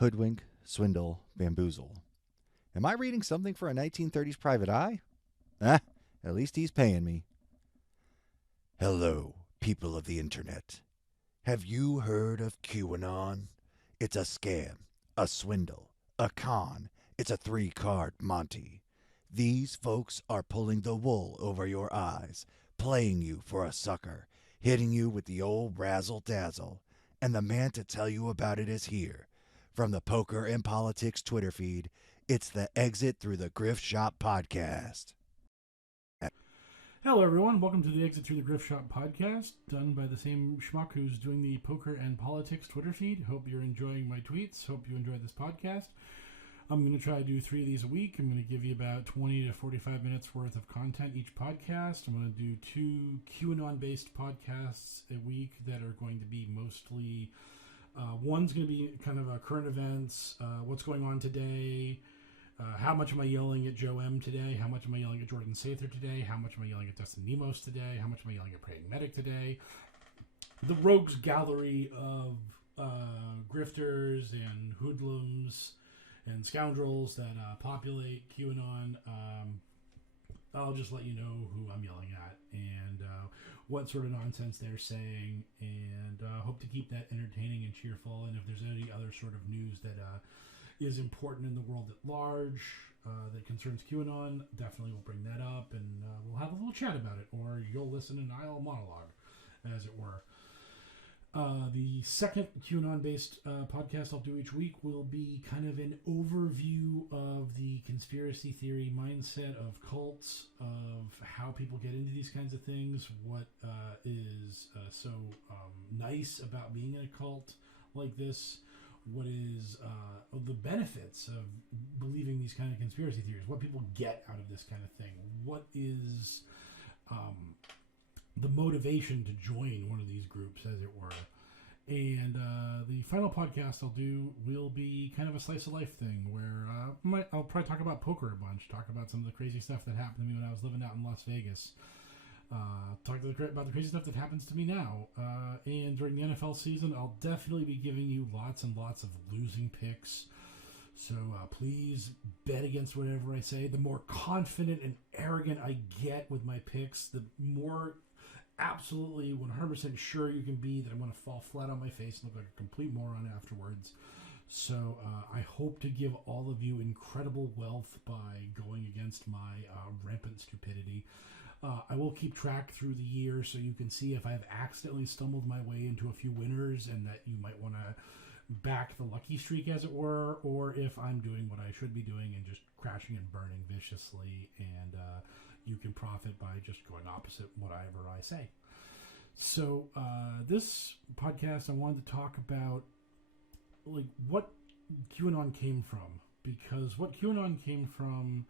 Hoodwink, swindle, bamboozle. Am I reading something for a 1930s private eye? Ah, at least he's paying me. Hello, people of the internet. Have you heard of QAnon? It's a scam, a swindle, a con. It's a three-card Monty. These folks are pulling the wool over your eyes, playing you for a sucker, hitting you with the old razzle-dazzle. And the man to tell you about it is here. From the Poker and Politics Twitter feed, it's the Exit Through the Grift Shop podcast. Hello, everyone. Welcome to the Exit Through the Grift Shop podcast, done by the same schmuck who's doing the Poker and Politics Twitter feed. Hope you're enjoying my tweets. Hope you enjoy this podcast. I'm going to try to do 3 of these a week. I'm going to give you about 20 to 45 minutes worth of content each podcast. I'm going to do 2 QAnon-based podcasts a week that are going to be mostly... one's going to be kind of current events, what's going on today, how much am I yelling at Joe M today, how much am I yelling at Jordan Sather today, how much am I yelling at Dustin Nemos today, how much am I yelling at Praying Medic today. The rogues gallery of grifters and hoodlums and scoundrels that populate QAnon. I'll just let you know who I'm yelling at and what sort of nonsense they're saying, and hope to keep that entertaining and cheerful. And if there's any other sort of news that is important in the world at large that concerns QAnon, definitely we'll bring that up, and we'll have a little chat about it, or you'll listen and I'll monologue, as it were. The second QAnon-based podcast I'll do each week will be kind of an overview of the conspiracy theory mindset of cults, of how people get into these kinds of things, what is so nice about being in a cult like this, what is the benefits of believing these kind of conspiracy theories, what people get out of this kind of thing, what is... the motivation to join one of these groups, as it were. And the final podcast I'll do will be kind of a slice of life thing, where I'll probably talk about poker a bunch, talk about some of the crazy stuff that happened to me when I was living out in Las Vegas, talk about the crazy stuff that happens to me now. And during the NFL season, I'll definitely be giving you lots and lots of losing picks. So please bet against whatever I say. The more confident and arrogant I get with my picks, the more absolutely 100% sure you can be that I'm going to fall flat on my face and look like a complete moron afterwards. So I hope to give all of you incredible wealth by going against my rampant stupidity. I will keep track through the year so you can see if I've accidentally stumbled my way into a few winners and that you might want to back the lucky streak, as it were, or if I'm doing what I should be doing and just crashing and burning viciously, and you can profit by just going opposite whatever I say. So this podcast, I wanted to talk about like what QAnon came from, because what QAnon came from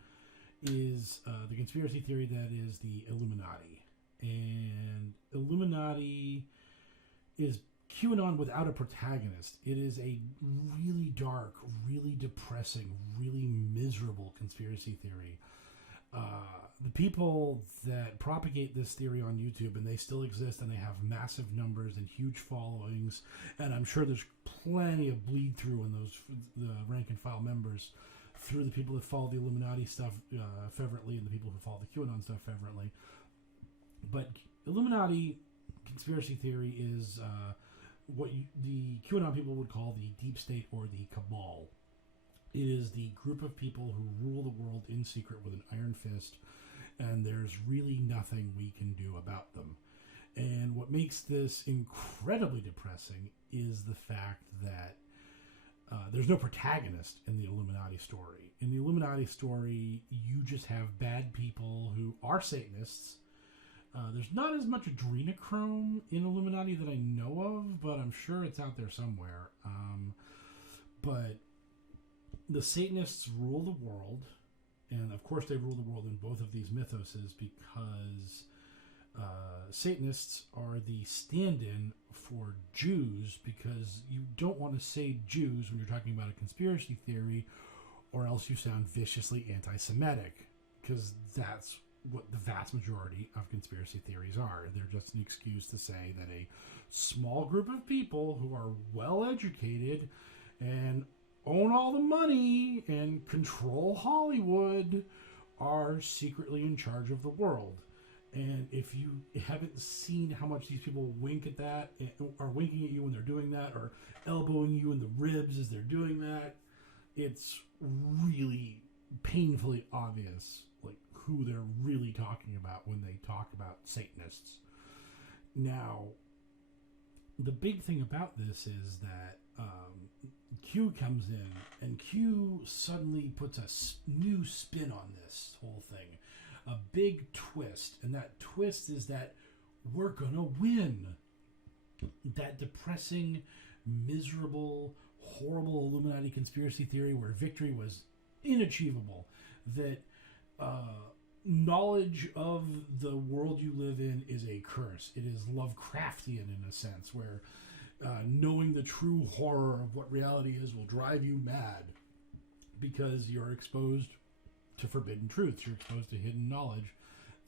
is the conspiracy theory that is the Illuminati, and Illuminati is QAnon without a protagonist. It is a really dark, really depressing, really miserable conspiracy theory. The people that propagate this theory on YouTube, and they still exist, and they have massive numbers and huge followings, and I'm sure there's plenty of bleed through in the rank and file members through the people that follow the Illuminati stuff fervently and the people who follow the QAnon stuff fervently. But Illuminati conspiracy theory is what the QAnon people would call the deep state or the cabal. It is the group of people who rule the world in secret with an iron fist, and there's really nothing we can do about them. And what makes this incredibly depressing is the fact that there's no protagonist in the Illuminati story. In the Illuminati story, you just have bad people who are Satanists. There's not as much adrenochrome in Illuminati that I know of, but I'm sure it's out there somewhere. But the Satanists rule the world, and of course they rule the world in both of these mythoses because Satanists are the stand-in for Jews, because you don't want to say Jews when you're talking about a conspiracy theory, or else you sound viciously anti-Semitic, because that's what the vast majority of conspiracy theories are. They're just an excuse to say that a small group of people who are well educated and own all the money and control Hollywood are secretly in charge of the world. And if you haven't seen how much these people wink at that, are winking at you when they're doing that, or elbowing you in the ribs as they're doing that, it's really painfully obvious like who they're really talking about when they talk about Satanists. Now, the big thing about this is that Q comes in, and Q suddenly puts a new spin on this whole thing. A big twist, and that twist is that we're gonna win. That depressing, miserable, horrible Illuminati conspiracy theory where victory was inachievable, that knowledge of the world you live in is a curse. It is Lovecraftian in a sense, where knowing the true horror of what reality is will drive you mad because you're exposed to forbidden truths. You're exposed to hidden knowledge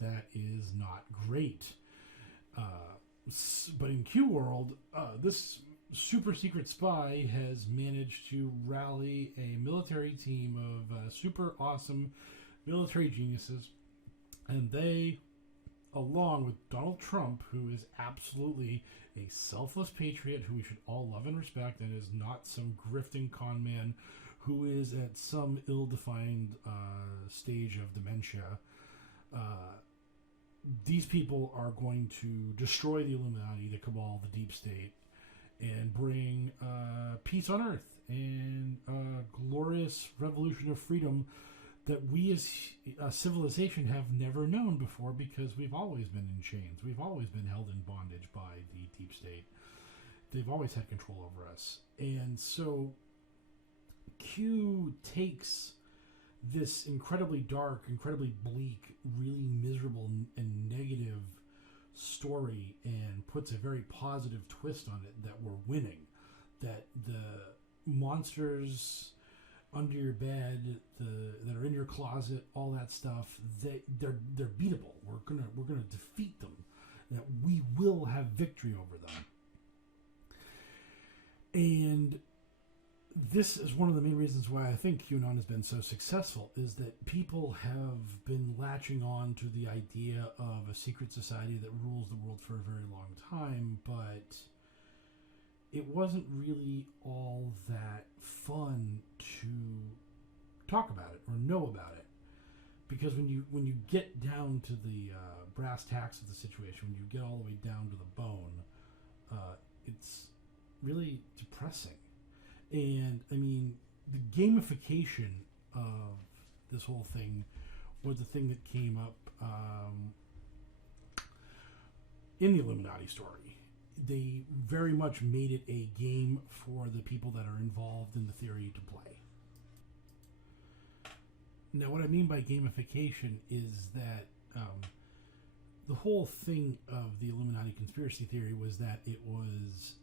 that is not great. But in Q World, this super secret spy has managed to rally a military team of super awesome military geniuses, and they, along with Donald Trump, who is absolutely a selfless patriot who we should all love and respect, and is not some grifting con man who is at some ill-defined stage of dementia. These people are going to destroy the Illuminati, the Cabal, the Deep State, and bring peace on Earth and a glorious revolution of freedom that we as a civilization have never known before, because we've always been in chains. We've always been held in bondage by the Deep State. They've always had control over us. And so Q takes this incredibly dark, incredibly bleak, really miserable and negative story and puts a very positive twist on it, that we're winning, that the monsters under your bed, that are in your closet, all that stuff, they're beatable. We're gonna defeat them. That we will have victory over them. And this is one of the main reasons why I think QAnon has been so successful, is that people have been latching on to the idea of a secret society that rules the world for a very long time, but it wasn't really all that fun to talk about it or know about it, because when you get down to the brass tacks of the situation, when you get all the way down to the bone, it's really depressing. And I mean, the gamification of this whole thing was the thing that came up in the Illuminati story. They very much made it a game for the people that are involved in the theory to play. Now, what I mean by gamification is that the whole thing of the Illuminati conspiracy theory was that it was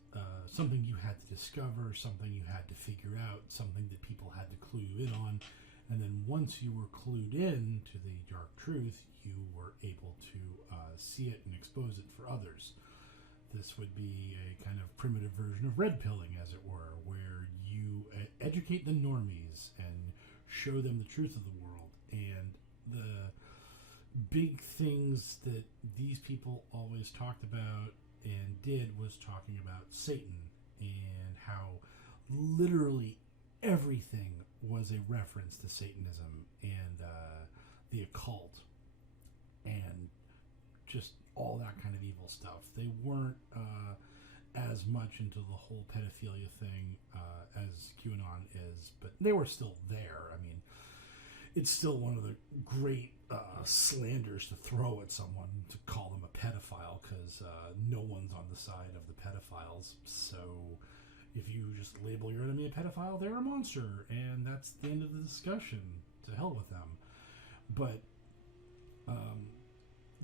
something you had to discover, something you had to figure out, something that people had to clue you in on, and then once you were clued in to the dark truth, you were able to see it and expose it for others. This would be a kind of primitive version of red pilling, as it were, where you educate the normies and show them the truth of the world. And the big things that these people always talked about and did was talking about Satan, and how literally everything was a reference to Satanism and the occult and just all that kind of evil stuff. They weren't as much into the whole pedophilia thing as QAnon is, but they were still there. I mean, it's still one of the great slanders to throw at someone, to call them a pedophile, because no one's on the side of the pedophiles. So if you just label your enemy a pedophile, they're a monster, and that's the end of the discussion. To hell with them. But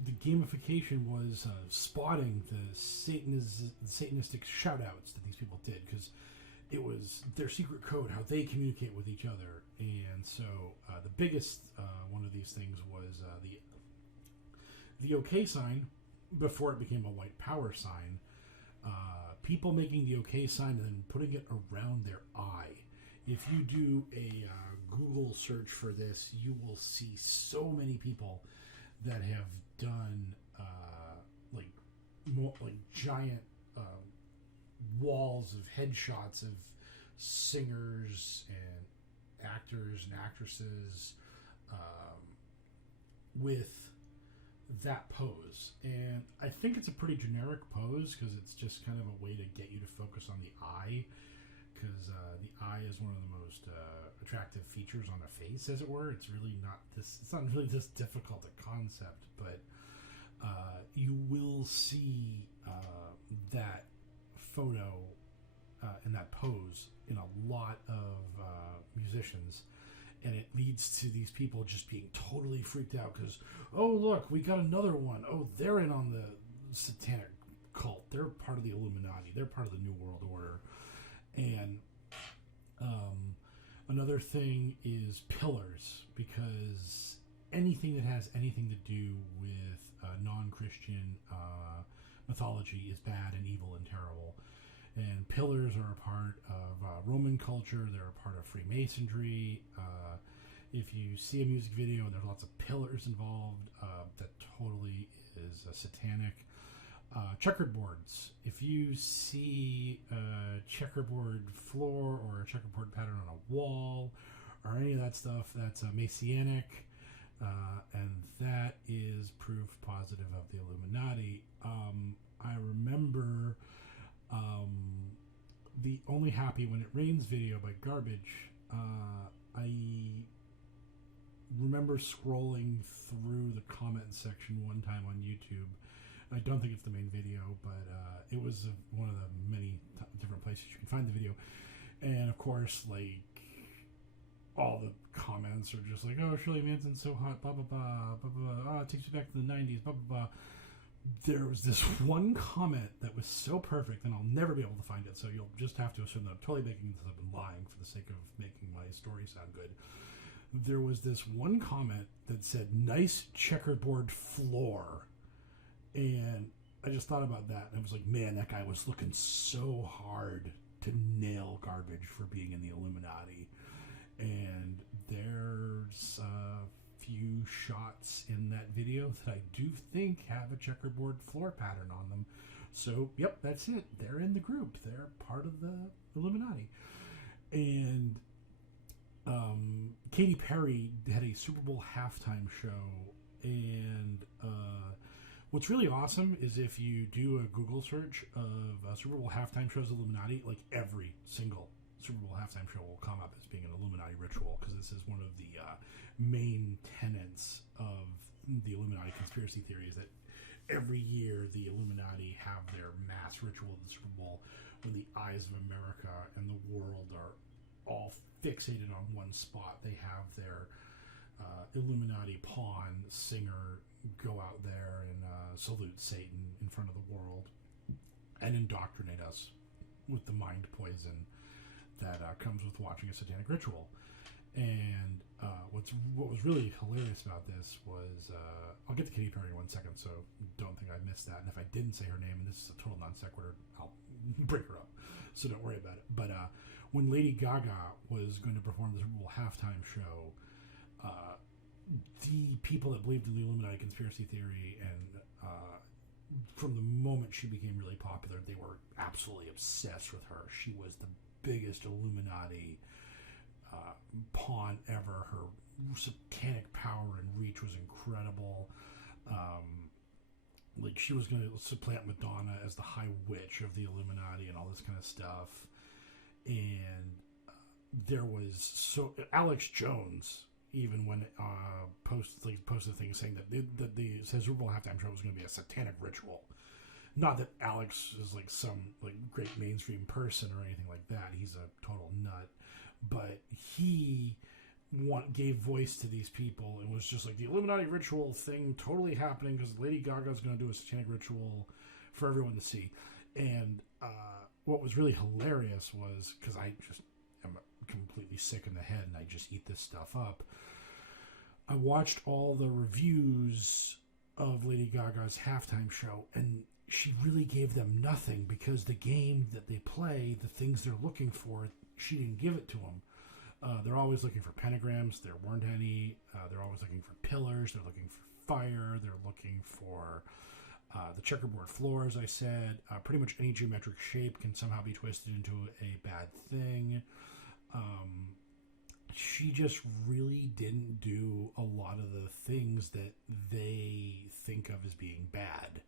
the gamification was spotting the Satanistic shout-outs that these people did, because it was their secret code, how they communicate with each other. And so the biggest one of these things was the OK sign, before it became a white power sign. People making the OK sign and then putting it around their eye if you do a Google search for this, you will see so many people that have done like giant walls of headshots of singers and actors and actresses with that pose. And I think it's a pretty generic pose because it's just kind of a way to get you to focus on the eye, because the eye is one of the most attractive features on a face, as it were. It's not really this difficult a concept, but you will see that photo and that pose in a lot of musicians, and it leads to these people just being totally freaked out because, oh look, we got another one. Oh, they're in on the satanic cult. They're part of the Illuminati. They're part of the New World Order. And another thing is pillars, because anything that has anything to do with non-Christian mythology is bad and evil and terrible. And pillars are a part of Roman culture. They're a part of Freemasonry. If you see a music video and there's lots of pillars involved, that totally is satanic. Checkered boards. If you see a checkerboard floor or a checkerboard pattern on a wall or any of that stuff, that's messianic. And that is proof positive of the Illuminati. I remember the Only Happy When It Rains video by Garbage. I remember scrolling through the comment section one time on YouTube. I don't think it's the main video, but it was one of the many different places you can find the video. And of course, like, all the comments are just like, oh, Shirley Manson's so hot, blah, blah, blah, blah, blah, oh, it takes you back to the 90s, blah, blah, blah. There was this one comment that was so perfect, and I'll never be able to find it, so you'll just have to assume that I'm totally making this up and lying for the sake of making my story sound good. There was this one comment that said, nice checkerboard floor. And I just thought about that, and I was like, man, that guy was looking so hard to nail Garbage for being in the Illuminati. And there's a few shots in that video that I do think have a checkerboard floor pattern on them. So, yep, that's it. They're in the group. They're part of the Illuminati. And Katy Perry had a Super Bowl halftime show, and what's really awesome is if you do a Google search of Super Bowl halftime shows Illuminati, like every single Super Bowl halftime show will come up as being an Illuminati ritual, because this is one of the main tenets of the Illuminati conspiracy theory, is that every year the Illuminati have their mass ritual of the Super Bowl when the eyes of America and the world are all fixated on one spot. They have their Illuminati pawn singer go out there and salute Satan in front of the world and indoctrinate us with the mind poison that comes with watching a satanic ritual. And what was really hilarious about this was, I'll get to Katy Perry in 1 second, so don't think I missed that. And if I didn't say her name, and this is a total non sequitur, I'll bring her up, so don't worry about it. But when Lady Gaga was going to perform the Super Bowl halftime show, the people that believed in the Illuminati conspiracy theory, and from the moment she became really popular, they were absolutely obsessed with her. She was the biggest Illuminati pawn ever. Her satanic power and reach was incredible. Like, she was going to supplant Madonna as the High Witch of the Illuminati and all this kind of stuff. And there was Alex Jones, even when posted things saying that the Super Bowl halftime show was going to be a satanic ritual. Not that Alex is like some like great mainstream person or anything like that. He's a total nut, but he gave voice to these people and was just like, the Illuminati ritual thing totally happening because Lady Gaga is going to do a satanic ritual for everyone to see. And what was really hilarious was, because I just am completely sick in the head and I just eat this stuff up, I watched all the reviews of Lady Gaga's halftime show, and she really gave them nothing, because the game that they play, the things they're looking for, she didn't give it to them. They're always looking for pentagrams. There weren't any. They're always looking for pillars. They're looking for fire. They're looking for the checkerboard floor, as I said. Pretty much any geometric shape can somehow be twisted into a bad thing. She just really didn't do a lot of the things that they think of as being bad.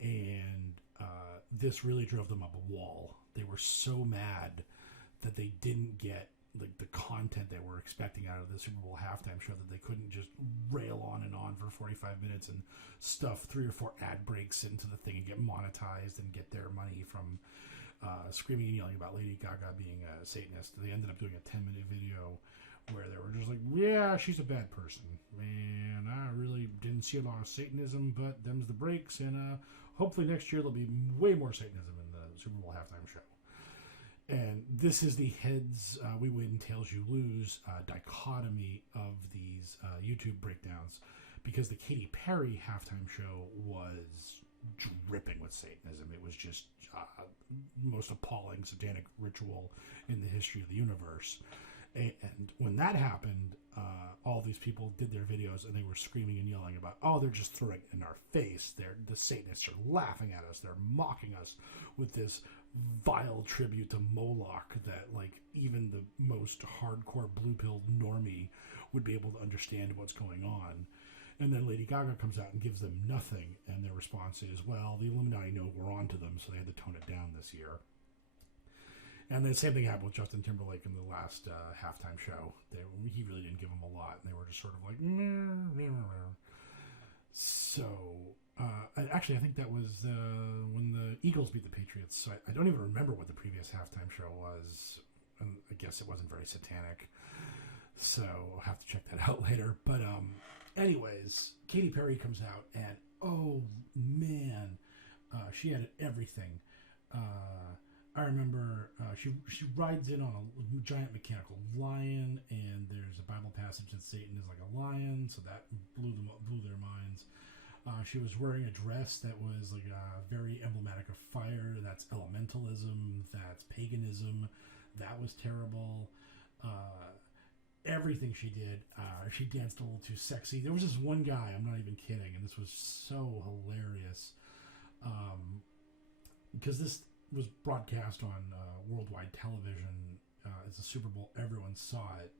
And this really drove them up a wall. They were so mad that they didn't get like the content they were expecting out of the Super Bowl halftime show, that they couldn't just rail on and on for 45 minutes and stuff 3 or 4 ad breaks into the thing and get monetized and get their money from screaming and yelling about Lady Gaga being a Satanist. They ended up doing a 10-minute video where they were just like, yeah, she's a bad person. Man, I really didn't see a lot of Satanism, but them's the breaks, and hopefully next year there'll be way more Satanism in the Super Bowl halftime show. And this is the heads we win, tails you lose dichotomy of these YouTube breakdowns, because the Katy Perry halftime show was dripping with Satanism. It was just most appalling satanic ritual in the history of the universe. And when that happened, all these people did their videos and they were screaming and yelling about, oh, they're just throwing it in our face. The Satanists are laughing at us. They're mocking us with this vile tribute to Moloch that, like, even the most hardcore blue-pilled normie would be able to understand what's going on. And then Lady Gaga comes out and gives them nothing, and their response is, well, the Illuminati know we're on to them, so they had to tone it down this year. And the same thing happened with Justin Timberlake in the last halftime show. He really didn't give them a lot, and they were just sort of like, meh, meh, meh. So, actually, I think that was when the Eagles beat the Patriots. So I don't even remember what the previous halftime show was. And I guess it wasn't very satanic. So I'll have to check that out later. But anyways, Katy Perry comes out, and oh, man, she had everything. I remember she rides in on a giant mechanical lion, and there's a Bible passage that Satan is like a lion, so that blew their minds. She was wearing a dress that was like very emblematic of fire. That's elementalism. That's paganism. That was terrible. Everything she did, she danced a little too sexy. There was this one guy, I'm not even kidding, and this was so hilarious, because this was broadcast on worldwide television as the Super Bowl. Everyone saw it.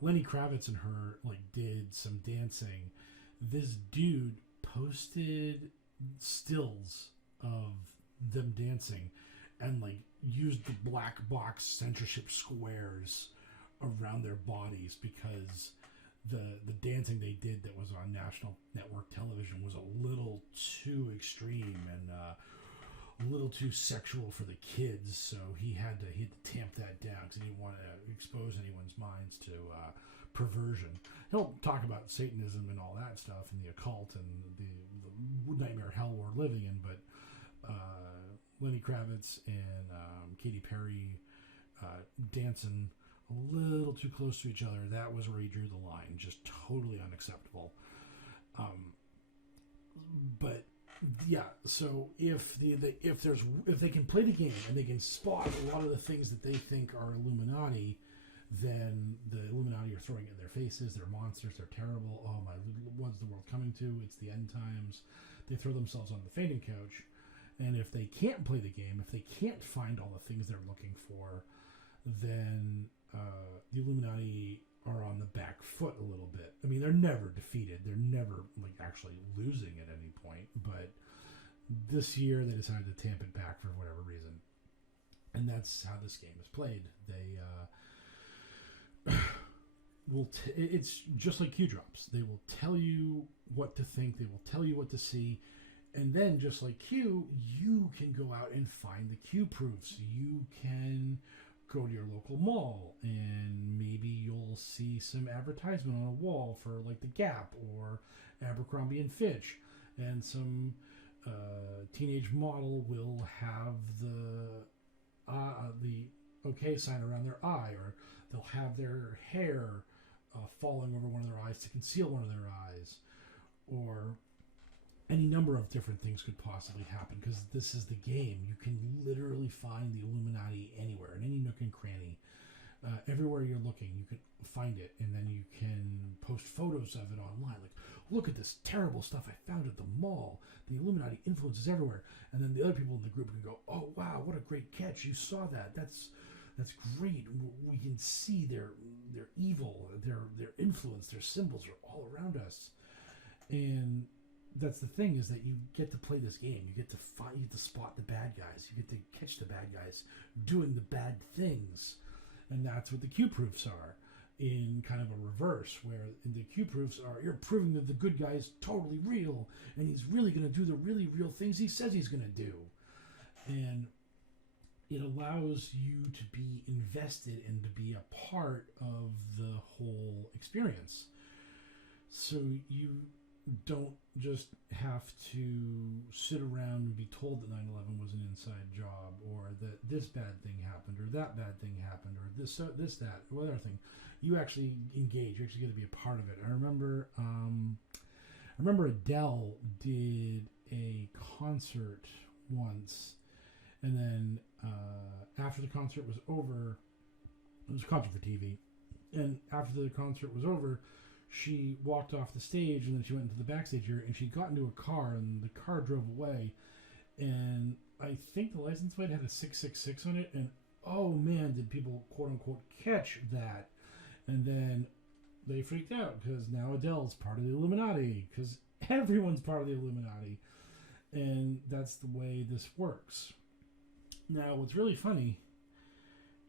Lenny Kravitz and her did some dancing. This dude posted stills of them dancing and used the black box censorship squares around their bodies, because the dancing they did that was on national network television was a little too extreme and a little too sexual for the kids, so he had to tamp that down because he didn't want to expose anyone's minds to perversion. He'll talk about Satanism and all that stuff and the occult and the nightmare hell we're living in, but Lenny Kravitz and Katy Perry dancing a little too close to each other, that was where he drew the line. Just totally unacceptable. But yeah, so if they can play the game and they can spot a lot of the things that they think are Illuminati, then the Illuminati are throwing it in their faces. They're monsters. They're terrible. Oh my, what's the world coming to? It's the end times. They throw themselves on the fainting couch. And if they can't play the game, if they can't find all the things they're looking for, then the Illuminati are on the back foot a little bit. I mean, they're never defeated. They're never actually losing at any point. But this year they decided to tamp it back for whatever reason. And that's how this game is played. They it's just like Q drops. They will tell you what to think. They will tell you what to see. And then, just like Q, you can go out and find the Q proofs. You can go to your local mall and maybe you'll see some advertisement on a wall for the Gap or Abercrombie and Fitch, and some teenage model will have the okay sign around their eye, or they'll have their hair falling over one of their eyes to conceal one of their eyes, or any number of different things could possibly happen, because this is the game. You can literally find the Illuminati anywhere, in any nook and cranny. everywhere you're looking, you can find it, and then you can post photos of it online. Like, look at this terrible stuff I found at the mall. The Illuminati influence is everywhere. And then the other people in the group can go, oh, wow, what a great catch. You saw that. That's great. We can see their evil, their influence, their symbols are all around us. And that's the thing, is that you get to play this game. You get to spot the bad guys. You get to catch the bad guys doing the bad things. And that's what the Q proofs are, in kind of a reverse, where in the Q proofs are, you're proving that the good guy is totally real, and he's really going to do the really real things he says he's going to do. And it allows you to be invested and to be a part of the whole experience. So you don't just have to sit around and be told that 9/11 was an inside job, or that this bad thing happened, or that bad thing happened, or this, that, or other thing. You actually engage. You actually get to be a part of it. I remember Adele did a concert once, and then after the concert was over, it was a concert for TV, and after the concert was over, she walked off the stage, and then she went into the backstage area, and she got into a car, and the car drove away, and I think the license plate had a 666 on it, and oh man, did people quote unquote catch that. And then they freaked out, because now Adele's part of the Illuminati, because everyone's part of the Illuminati, and that's the way this works. Now, what's really funny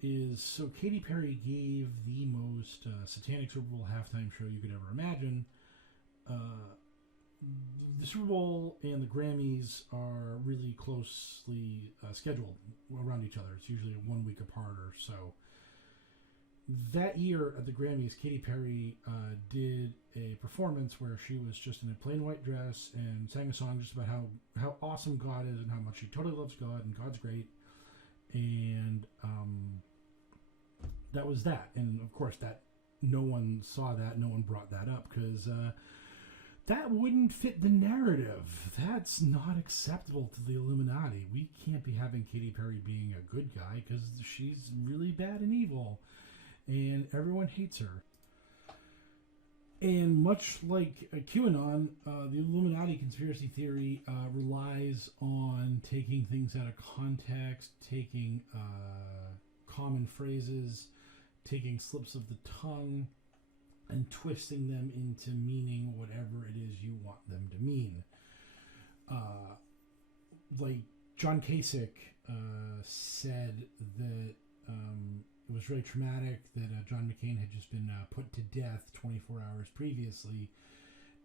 is, so Katy Perry gave the most satanic Super Bowl halftime show you could ever imagine. The Super Bowl and the Grammys are really closely scheduled around each other. It's usually 1 week apart or so. That year at the Grammys, Katy Perry did a performance where she was just in a plain white dress and sang a song just about how awesome God is and how much she totally loves God and God's great. And that was that. And of course, that no one saw that, no one brought that up, because that wouldn't fit the narrative. That's not acceptable to the Illuminati. We can't be having Katy Perry being a good guy, because she's really bad and evil, and everyone hates her. And much like QAnon, the Illuminati conspiracy theory relies on taking things out of context, taking common phrases, taking slips of the tongue, and twisting them into meaning whatever it is you want them to mean. Like John Kasich said that it was really traumatic that John McCain had just been put to death 24 hours previously,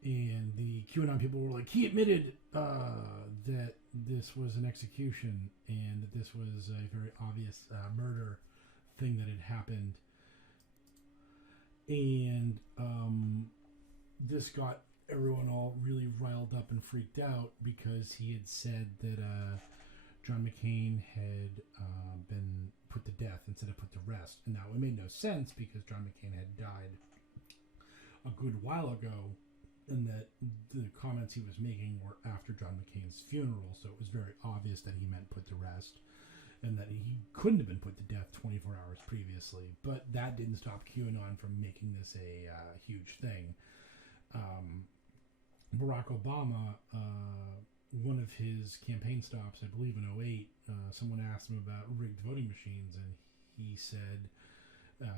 and the QAnon people were like, he admitted that this was an execution and that this was a very obvious murder thing that had happened. And this got everyone all really riled up and freaked out, because he had said that John McCain had been put to death instead of put to rest. And now it made no sense, because John McCain had died a good while ago, and that the comments he was making were after John McCain's funeral, so it was very obvious that he meant put to rest, and that he couldn't have been put to death 24 hours previously. But that didn't stop QAnon from making this a huge thing. Barack Obama, one of his campaign stops, I believe in 2008, someone asked him about rigged voting machines, and he said,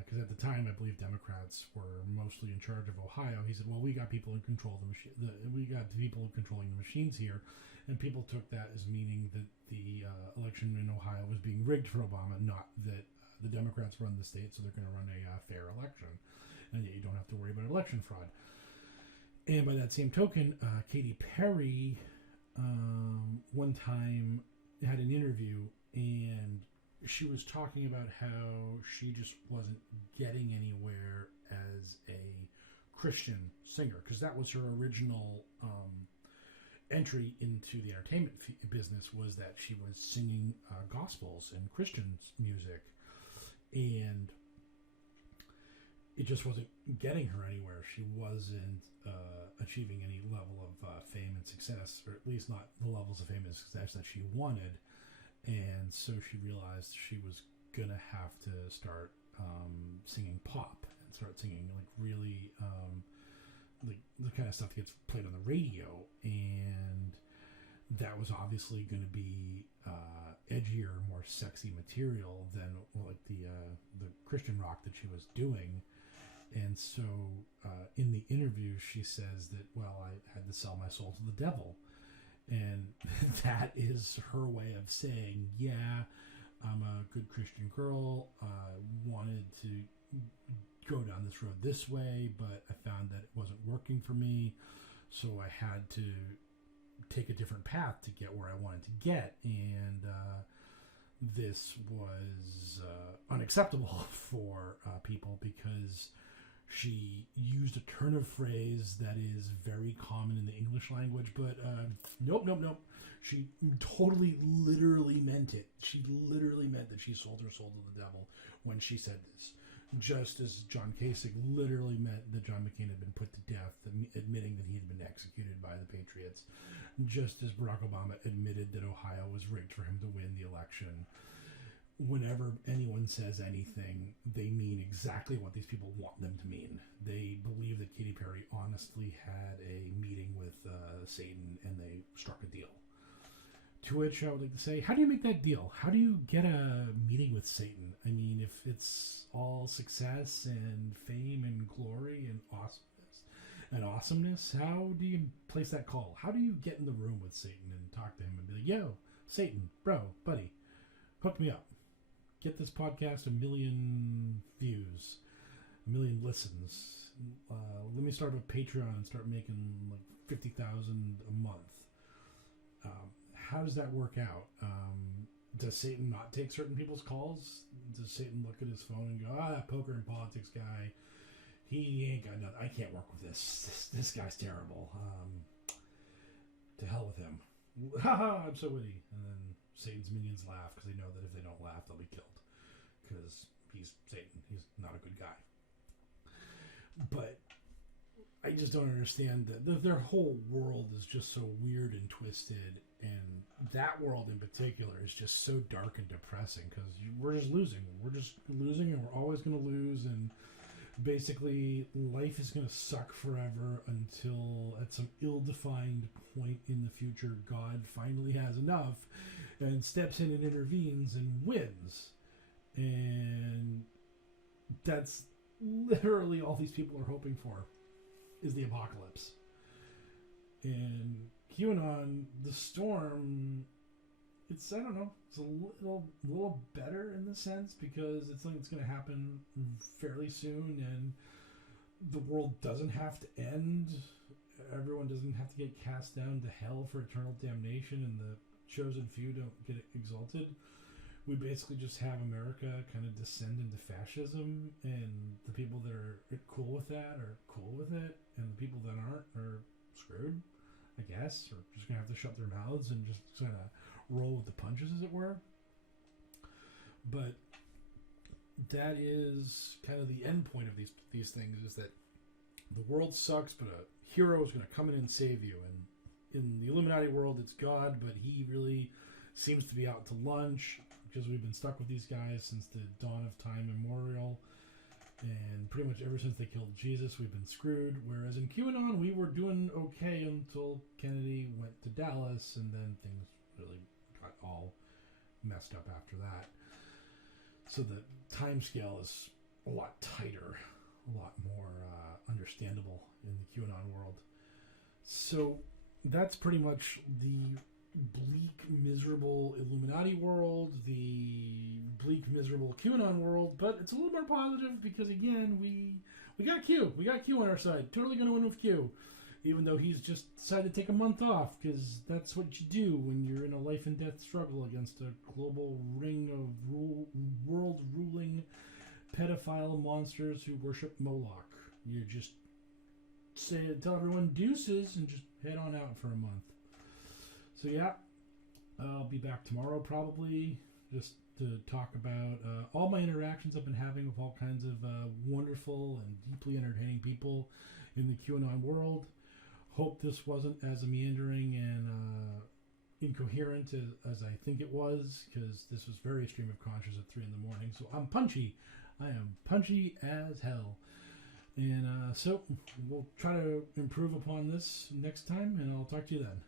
because at the time I believe Democrats were mostly in charge of Ohio, he said, well, we got people in control of the machine. We got people controlling the machines here, and people took that as meaning that the election in Ohio was being rigged for Obama, not that the Democrats run the state, so they're going to run a fair election, and yet you don't have to worry about election fraud. And by that same token, Katy Perry one time had an interview, and she was talking about how she just wasn't getting anywhere as a Christian singer, because that was her original entry into the entertainment business, was that she was singing gospels and Christian music, and it just wasn't getting her anywhere. She wasn't achieving any level of fame and success, or at least not the levels of fame and success that she wanted. And so she realized she was gonna have to start start singing like really like the kind of stuff that gets played on the radio, and that was obviously going to be edgier, more sexy material than like the Christian rock that she was doing. And so in the interview, she says that, well, I had to sell my soul to the devil. And that is her way of saying, yeah, I'm a good Christian girl. I wanted to go down this road this way, but I found that it wasn't working for me. So I had to take a different path to get where I wanted to get. And this was unacceptable for people because she used a turn of phrase that is very common in the English language, but nope. She totally literally meant it. She literally meant that she sold her soul to the devil when she said this. Just as John Kasich literally meant that John McCain had been put to death, admitting that he had been executed by the Patriots. Just as Barack Obama admitted that Ohio was rigged for him to win the election. Whenever anyone says anything, they mean exactly what these people want them to mean. They believe that Katy Perry honestly had a meeting with Satan and they struck a deal. To which I would like to say, how do you make that deal? How do you get a meeting with Satan? I mean, if it's all success and fame and glory and awesomeness, how do you place that call? How do you get in the room with Satan and talk to him and be like, yo, Satan, bro, buddy, hook me up. Get this podcast 1 million views, 1 million listens. Let me start a Patreon and start making like 50,000 a month. How does that work out? Does Satan not take certain people's calls? Does Satan look at his phone and go, that poker and politics guy, he ain't got nothing. I can't work with this. This guy's terrible. To hell with him. Ha, I'm so witty. And then Satan's minions laugh because they know that if they don't laugh, they'll be killed. Because he's Satan. He's not a good guy. But I just don't understand that their whole world is just so weird and twisted. And that world in particular is just so dark and depressing because we're just losing. We're just losing and we're always going to lose. And basically life is going to suck forever until at some ill-defined point in the future, God finally has enough and steps in and intervenes and wins. And that's literally all these people are hoping for is the apocalypse. And QAnon, the storm, it's, I don't know, it's a little better in the sense because it's like it's going to happen fairly soon and the world doesn't have to end. Everyone doesn't have to get cast down to hell for eternal damnation and the chosen few don't get exalted. We basically just have America kind of descend into fascism, and the people that are cool with that are cool with it, and the people that aren't are screwed, I guess, or just going to have to shut their mouths and just kind of roll with the punches, as it were. But that is kind of the end point of these things, is that the world sucks, but a hero is going to come in and save you. And in the Illuminati world, it's God, but he really seems to be out to lunch, because we've been stuck with these guys since the dawn of time immemorial. And pretty much ever since they killed Jesus, we've been screwed. Whereas in QAnon, we were doing okay until Kennedy went to Dallas, and then things really got all messed up after that. So the time scale is a lot tighter, a lot more understandable in the QAnon world. So that's pretty much the bleak, miserable Illuminati world, the bleak, miserable QAnon world, but it's a little more positive because, again, we got Q. We got Q on our side. Totally going to win with Q, even though he's just decided to take a month off, because that's what you do when you're in a life and death struggle against a global ring of world-ruling pedophile monsters who worship Moloch. You just tell everyone deuces and just head on out for a month. So yeah, I'll be back tomorrow probably, just to talk about all my interactions I've been having with all kinds of wonderful and deeply entertaining people in the QAnon world. Hope this wasn't as meandering and incoherent as I think it was, because this was very stream of conscious at 3 a.m. So I'm punchy. I am punchy as hell. And so we'll try to improve upon this next time, and I'll talk to you then.